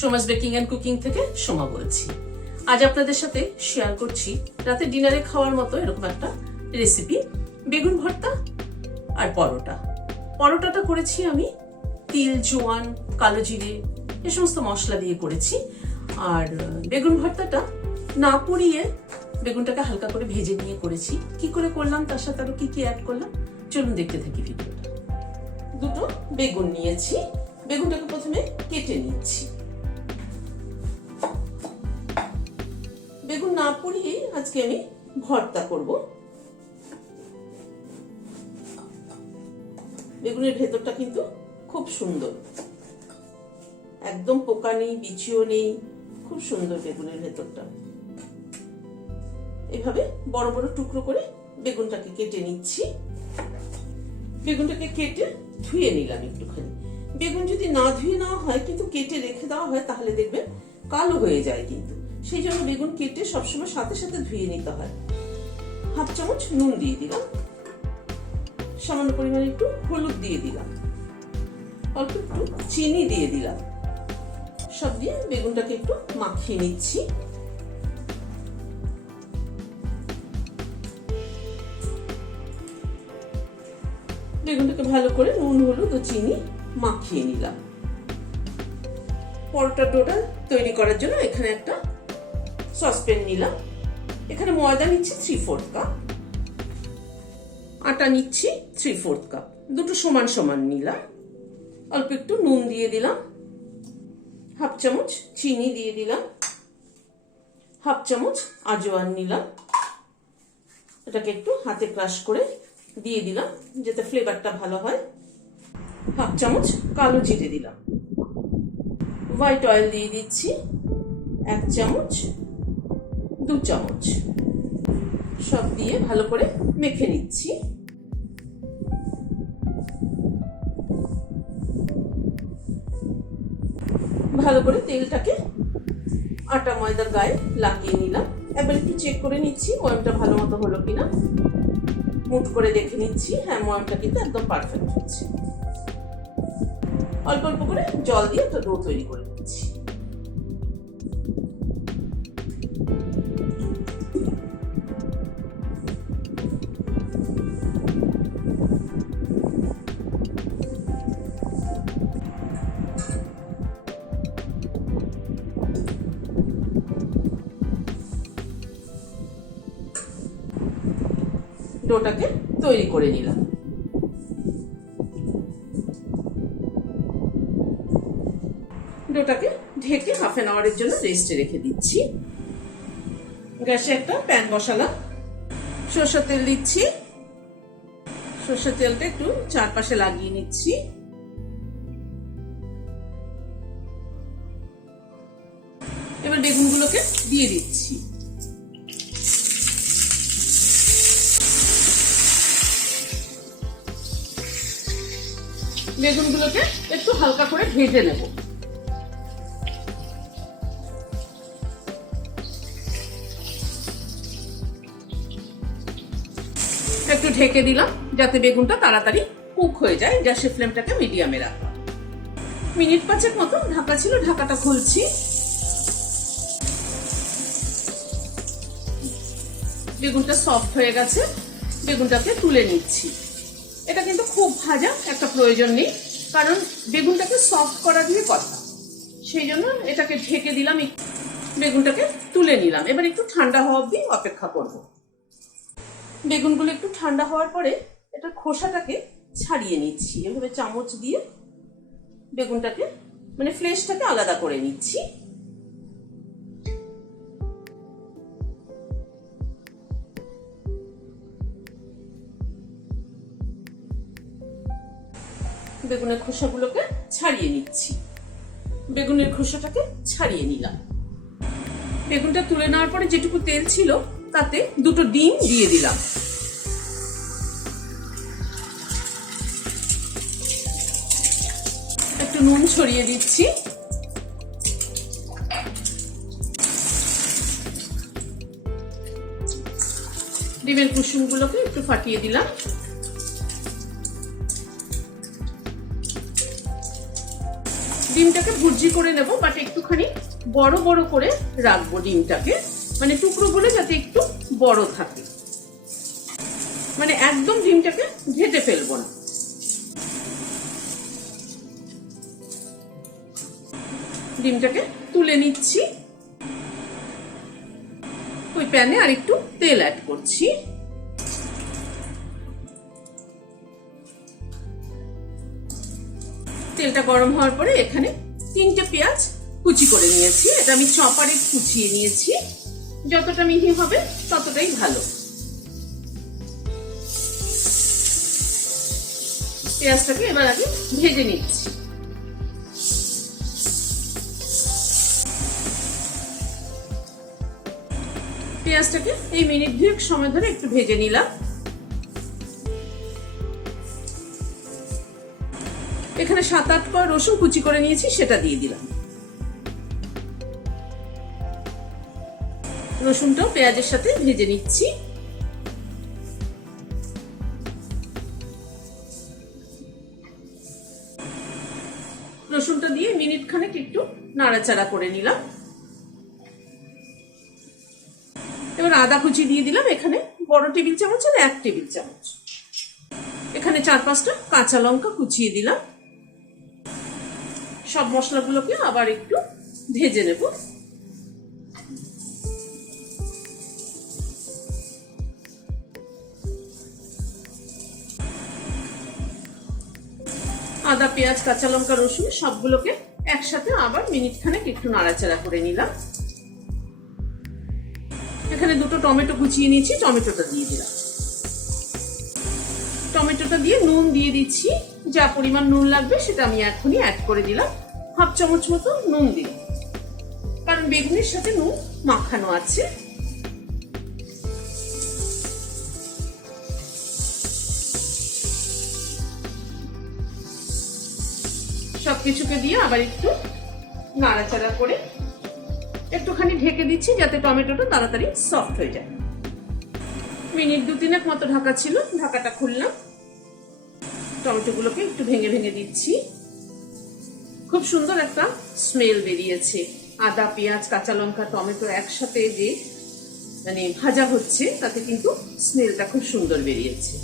Soma's baking and cooking থেকে সোমা বলছি। আজ আপনাদের সাথে শেয়ার করছি রাতে ডিনারে খাওয়ার মতো এরকম একটা রেসিপি, বেগুন ভর্তা আর পরোটা। পরোটাটা করেছি আমি তিল, জোয়ান, কালো জিরে এ সমস্ত মশলা দিয়ে করেছি। আর বেগুন ভর্তাটা না পুড়িয়ে বেগুনটাকে হালকা করে ভেজে নিয়ে করেছি। কি করে করলাম, তার সাথে আরো কি কি অ্যাড করলাম, চলুন দেখতে থাকি ভিডিওটা। দুটো বেগুন নিয়েছি, বেগুনটাকে প্রথমে কেটে নিচ্ছি। বেগুন না পুড়িয়ে আজকে আমি ভর্তা করব। বেগুনের ভেতরটা কিন্তু খুব সুন্দর, একদম পোকা নেই, বিচিও নেই, খুব সুন্দর বেগুনের ভেতরটা। এভাবে বড় বড় টুকরো করে বেগুনটাকে কেটে নিচ্ছি। বেগুনটাকে কেটে ধুয়ে নিলাম একটুখানি। বেগুন যদি না ধুয়ে নেওয়া হয় কিন্তু কেটে রেখে দেওয়া হয় তাহলে দেখবেন কালো হয়ে যায়, কিন্তু সেই জন্য বেগুন কেটে সবসময় সাথে সাথে ধুয়ে নিতে হয়। হাফ চামচ নুন দিয়ে দিলাম, সামান্য পরিমাণে একটু হলুদ দিয়ে দিলাম, অল্প একটু চিনি দিয়ে দিলাম। সব দিয়ে বেগুনটাকে একটু মাখিয়ে নিচ্ছি। বেগুনটাকে ভালো করে নুন, হলুদ ও চিনি মাখিয়ে নিলাম। পরোটার ডোটা তৈরি করার জন্য এখানে একটা সসপ্যান নিলাম। এখানে ময়দা নিচ্ছি 3/4 কাপ, আটা নিচ্ছি 3/4 কাপ, দুটো সমান সমান নিলাম। অল্প একটু নুন দিয়ে দিলাম, হাফ চামচ চিনি দিয়ে দিলাম, হাফ চামচ আজওয়ান নিলাম। এটাকে একটু হাতে ক্রাশ করে দিয়ে দিলাম যাতে ফ্লেভারটা ভালো হয়। হাফ চামচ কালো জিরে দিলাম, হোয়াইট অয়েল দিয়ে দিচ্ছি 1 চামচ, 2 চামচ। সব দিয়ে ভালো করে মেখে নিচ্ছি। ভালো করে তেলটাকে আটা ময়দার গায়ে লাগিয়ে নিলাম। এবার একটু চেক করে নিচ্ছি ময়ামটা ভালো মতো হলো কিনা। মুট করে দেখে নিচ্ছি, হ্যাঁ ময়ামটা কিন্তু একদম পারফেক্ট হচ্ছে। অল্প অল্প করে জল দিয়ে একটা ডো তৈরি করে নিচ্ছি। ডোটাকে তৈরি করে নিলাম। ডোটাকে ঢেকে হাফ অ্যান আওয়ারের জন্য রেস্টে রেখে দিচ্ছি। গ্যাসে একটা প্যান বসালাম, সরষের তেল দিচ্ছি। সরষের তেলটা একটু চারপাশে লাগিয়ে নিচ্ছি। এবার বেগুনগুলোকে দিয়ে দিচ্ছি। বেগুনগুলোকে একটু হালকা করে ভেজে নেব। একটু ঢেকে দিলাম যাতে বেগুনটা তাড়াতাড়ি কুক হয়ে যায়। গ্যাসের ফ্লেমটাকে মিডিয়ামে রাখলাম। মিনিট 5 মতো ঢাকা ছিল, ঢাকাটা খুলছি। বেগুনটা সফট হয়ে গেছে, বেগুনটাকে তুলে নিচ্ছি। এটা কিন্তু খুব ভাজা একটা প্রয়োজন নেই, কারণ বেগুনটাকে সফট করা দিয়ে কথা, সেই জন্য এটাকে ঢেকে দিলাম। বেগুনটাকে তুলে নিলাম। এবার একটু ঠান্ডা হওয়া অবধি অপেক্ষা করব। বেগুনগুলো একটু ঠান্ডা হওয়ার পরে এটা খোসাটাকে ছাড়িয়ে নিচ্ছি। এভাবে চামচ দিয়ে বেগুনটাকে মানে ফ্লেশটাকে আলাদা করে নিচ্ছি। বেগুনের খোসাগুলোকে ছাড়িয়ে নিচ্ছি। বেগুনের খোসাটাকে ছাড়িয়ে নিলাম। বেগুনটা তুলে নেওয়ার পরে যেটুকু তেল ছিল তাতে দুটো ডিম দিয়ে দিলাম। একটু নুন ছড়িয়ে দিচ্ছি। ডিমের কুসুমগুলোকে একটু ফাটিয়ে দিলাম। ডিমটাকে ভুর্জি করে নেব, বাট একটুখানি বড় বড় করে রাখবো ডিমটাকে, মানে টুকরোগুলো যাতে একটু বড় থাকে, মানে একদম ডিমটাকে ঘেটে ফেলবো না। ডিমটাকে তুলে নিচ্ছি। ওই প্যানে আর একটু তেল অ্যাড করছি। তেলটা গরম হওয়ার পরে এখানে 3টে পেঁয়াজ কুচি করে নিয়েছি। এটা আমি চপারে কুচিয়ে নিয়েছি, যতটা মিহি হবে ততটাই ভালো। পেঁয়াজটাকে এবার আগে ভেজে নিচ্ছি। পেঁয়াজটাকে এই মিনিট 2 সময় ধরে একটু ভেজে নিলাম। এখানে 7-8 কোয়া রসুন কুচি করে নিয়েছি, সেটা দিয়ে দিলাম। রসুনটাও পেঁয়াজের সাথে ভেজে নিচ্ছি। রসুনটা দিয়ে মিনিট খানেক একটু নাড়াচাড়া করে নিলাম। এবার আদা কুচি দিয়ে দিলাম। এখানে বড় টেবিল চামচ আর 1 টেবিল চামচ। এখানে 4-5টা কাঁচা লঙ্কা কুচিয়ে দিলাম। সব মশলাগুলোকে আবার একটু ভেজে নেব। আদা, পেঁয়াজ, কাঁচা লঙ্কা, রসুন সবগুলোকে একসাথে আবার মিনিট খানেক একটু নাড়াচাড়া করে নিলাম। এখানে 2টো টমেটো কুচিয়ে নিয়েছি, টমেটোটা দিয়ে দিলাম। টমেটোটা দিয়ে নুন দিয়ে দিচ্ছি। যা পরিমাণ নুন লাগবে সেটা আমি এখনই অ্যাড করে দিলাম। 1/2 চামচ মতো নুন দিলাম, কারণ বেগুনের সাথে নুন মাখানো আছে। সবকিছুকে দিয়ে আবার একটু নাড়াচাড়া করে একটুখানি ঢেকে দিচ্ছি, যাতে টমেটোটা তাড়াতাড়ি সফট হয়ে যায়। মিনিট 2-3 মতো ঢাকা ছিল, ঢাকাটা খুললাম। টমেটোগুলোকে একটু ভেঙে ভেঙে দিচ্ছি। খুব সুন্দর একটা স্মেল বেরিয়েছে। আদা, পেঁয়াজ, কাঁচা লঙ্কা, টমেটো একসাথে যে মানে ভাজা হচ্ছে, তাতে কিন্তু স্মেলটা খুব সুন্দর বেরিয়েছে।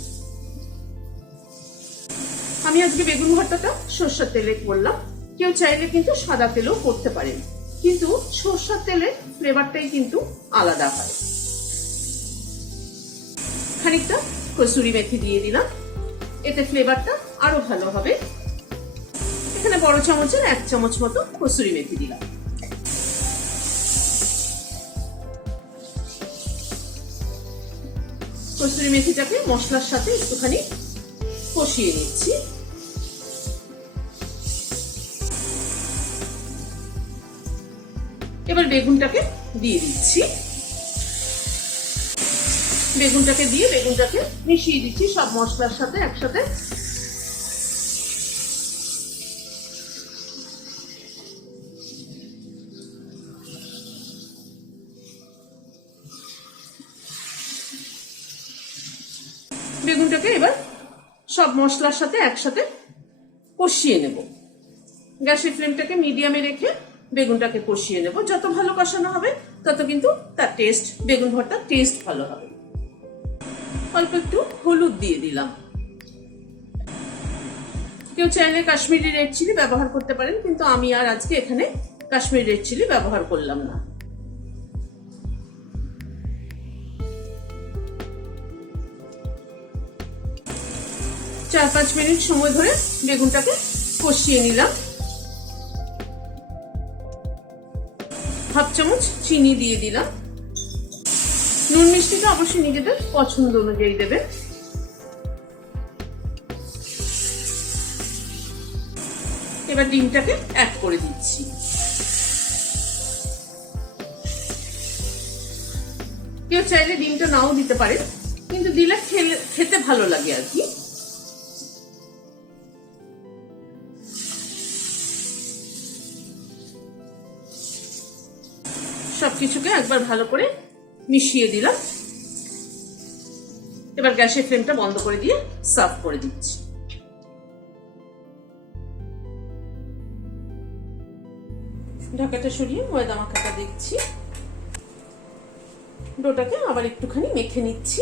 আমি আজকে বেগুন ভর্তাটা সরষের তেলে করলাম। কেউ চাইলে কিন্তু সাদা তেলেও করতে পারেন, কিন্তু সরষের তেলের ফ্লেভারটাই কিন্তু আলাদা হয়। খানিকটা কসুরি মেথি দিয়ে দিলাম, এতে ফ্লেভারটা আরো ভালো হবে। এখানে বড় চামচের 1 চামচ মতো কসুরি মেথি দিলাম। কসুরি মেথিটাকে মশলার সাথে একটুখানি কষিয়ে নিচ্ছি। এবার বেগুনটাকে দিয়ে দিচ্ছি। বেগুনটাকে দিয়ে বেগুনটাকে মিশিয়ে দিচ্ছি সব মশলার সাথে একসাথে। বেগুনটাকে এবার সব মশলার সাথে একসাথে কষিয়ে নেব। গ্যাসের ফ্লেমটাকে মিডিয়ামে রেখে বেগুনটাকে কষিয়ে নেব। যত ভালো কষানো হবে তত কিন্তু তার টেস্ট, বেগুন ভর্তার টেস্ট ভালো হবে। অল্প একটু হলুদ দিয়ে দিলাম। কেউ চাইলে কাশ্মীরি রেড চিলি ব্যবহার করতে পারেন, কিন্তু আমি আর আজকে এখানে কাশ্মীরি রেড চিলি ব্যবহার করলাম না। চার 5 মিনিট সময় ধরে বেগুনটাকে কষিয়ে নিলাম। 1/2 চামচ চিনি দিয়ে দিলাম। নুন মিষ্টিটা অবশ্যই নিজেদের পছন্দ অনুযায়ী দেবেন। এবার ডিমটাকে অ্যাড করে দিচ্ছি। কেউ চাইলে ডিমটা নাও দিতে পারেন, কিন্তু দিলে খেতে ভালো লাগে আর কি। সবকিছুকে একবার ভালো করে মিশিয়ে দিলাম। এবার গ্যাসের ফ্লেমটা বন্ধ করে দিয়ে সার্ভ করে দিচ্ছি। ঢাকাটা সরিয়ে ময়দা মাখাটা দেখছি। ডোটাকে আবার একটুখানি মেখে নিচ্ছি।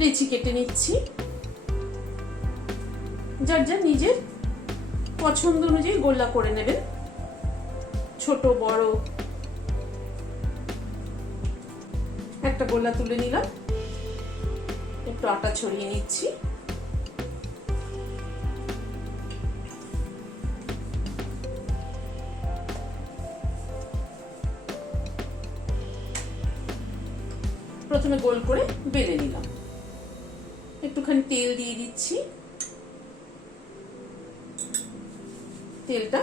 লেচি কেটে নিচ্ছি। যার যার নিজের পছন্দ অনুযায়ী গোল্লা করে নেবেন, ছোট বড়। একটা গোল্লা তুলে নিলাম, একটু আটা ছড়িয়ে নিচ্ছি। প্রথমে গোল করে বেলে নিলাম, একটুখানি তেল দিয়ে দিচ্ছি। তেলটা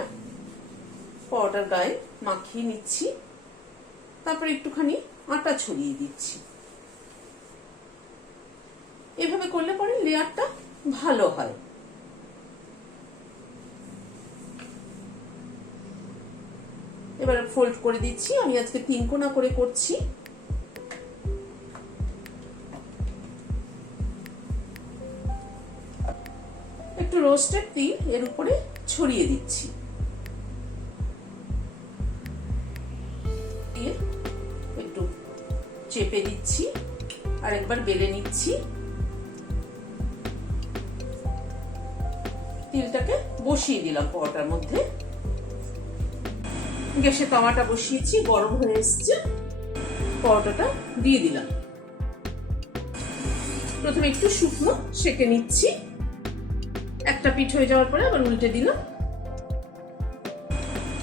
পরোটার গায়ে মাখিয়ে নিচ্ছি, তারপর একটুখানি আটা ছড়িয়ে দিচ্ছি। এভাবে করলে পরে লেয়ারটা ভালো হয়। এবার ফোল্ড করে দিচ্ছি। আমি আজকে 3 কোনা করে করছি। একটু রোস্টেড তিল এর উপরে ছড়িয়ে দিচ্ছি। একটু চেপে দিচ্ছি, আর একবার বেলে নিচ্ছি। তিলটাকে বসিয়ে দিলাম পরোটার মধ্যে। গ্যাসে তাওয়াটা বসিয়েছি, গরম হয়ে এসছে। পরোটাটা দিয়ে দিলাম। প্রথমে একটু শুকনো সেঁকে নিচ্ছি। একটা পিঠ হয়ে যাওয়ার পরে আবার উল্টে দিলাম।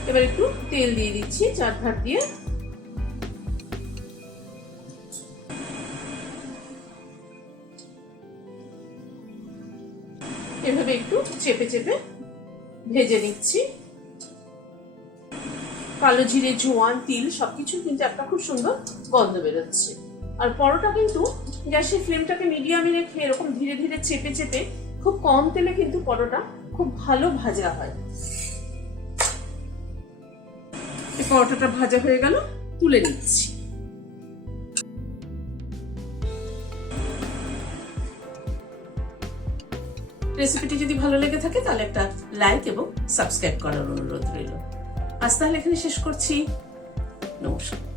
এবার একটু তেল দিয়ে দিচ্ছি চারধার দিয়ে। এভাবে একটু চেপে চেপে ভেজে নিচ্ছি। কালো জিরে, জোয়ান, তিল সবকিছু কিন্তু একটা খুব সুন্দর গন্ধ বেরোচ্ছে। আর পরোটা কিন্তু গ্যাসের ফ্লেমটাকে মিডিয়ামে রেখে এরকম ধীরে ধীরে চেপে চেপে খুব কম তেলে কিন্তু পরোটা খুব ভালো ভাজা হয়। এই পরোটাটা ভাজা হয়ে গেল, তুলে নিচ্ছি। রেসিপিটি যদি ভালো লেগে থাকে তাহলে একটা লাইক এবং সাবস্ক্রাইব করার অনুরোধ রইল। আজ তাহলে এখানে শেষ করছি। নমস্কার।